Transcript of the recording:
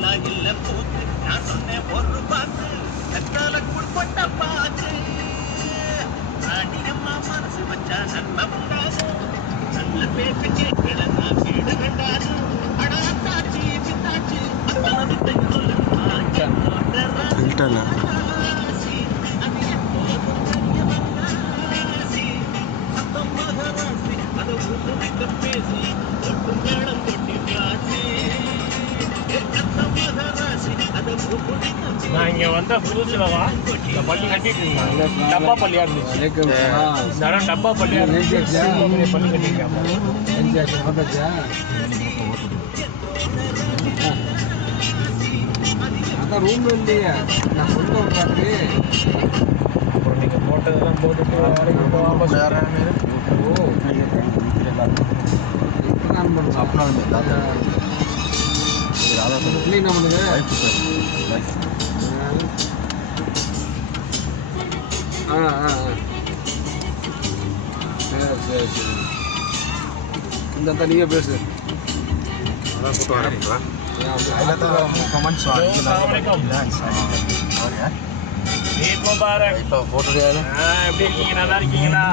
எல்லாம் இல்ல போத்து நான் சொன்னேன் ஒரு பாத்து கத்தால குடுப்பட்ட பாத்து ராணியம்மா மனசு வச்சா நன்மை உண்டாது நல்ல பேச்சு கேட்கலன்னா கேடு வேண்டாது அடாத்தாச்சு பின்னாச்சு அத்தனை விட்டு சொல்லுமா நான் இங்க வந்த புதுசுலவா இந்த பள்ளி கட்டிட்டு இருந்தாங்க டப்பா பள்ளியா இருந்துச்சு டப்பா பள்ளியா இருந்துச்சு பள்ளி கட்டிருக்காங்க அதான் ரூம் இல்லையா நான் சொல்ல விட்டாரு அப்புறம் நீங்க போட்டதெல்லாம் போட்டுட்டு சரி இந்த நீங்க பேசு எப்படி இருக்கீங்க? நல்லா இருக்கீங்களா?